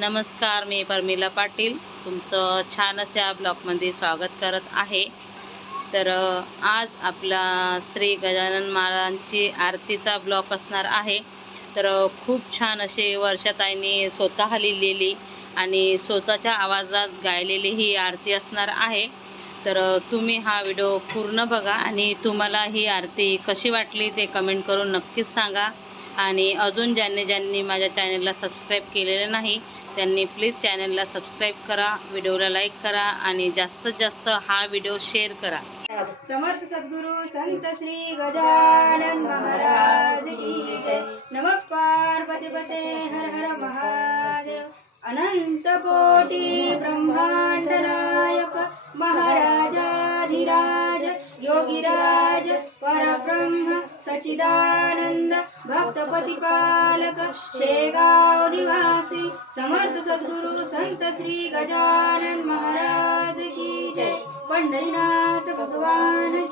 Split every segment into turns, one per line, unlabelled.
नमस्कार मी परमिला पाटील. तुमचं छान अशा ब्लॉगमध्ये स्वागत करत आहे. तर आज आपला श्री गजानन महाराजांची आरतीचा ब्लॉग असणार आहे. तर खूप छान असे वर्षाताईंनी स्वतः लिहिलेली आणि स्वतःच्या आवाजात गायलेली ही आरती असणार आहे. तर तुम्ही हा व्हिडिओ पूर्ण बघा आणि तुम्हाला ही आरती कशी वाटली ते कमेंट करून नक्कीच सांगा. आणि अजून ज्यांनी ज्यांनी माझ्या चॅनलला सबस्क्राईब केलेलं नाही त्यांनी प्लीज चॅनलला सबस्क्राईब करा व्हिडिओला लाईक करा आणि जास्तीत जास्त हा व्हिडिओ शेअर करा.
समर्थ सद्गुरु संत श्री गजानन महाराज की जय. नम पार्वती पते हर हर महादेव. अनंत कोटी ब्रह्मांड नायक महाराजाधिराज योगीराज परब्रह्म सचिदानंद भक्तपतिपालक शेगाव निवासी समर्थ सद्गुरु संत श्री गजानन महाराज की जय। पंढरीनाथ भगवान की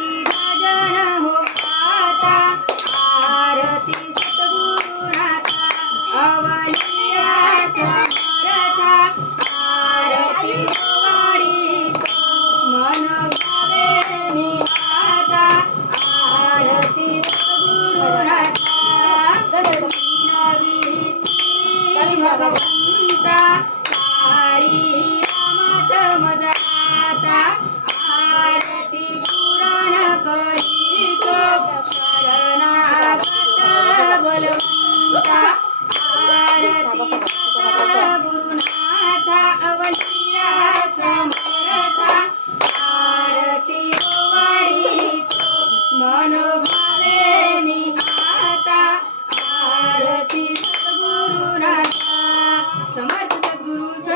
आरती भजन हो आता. आरती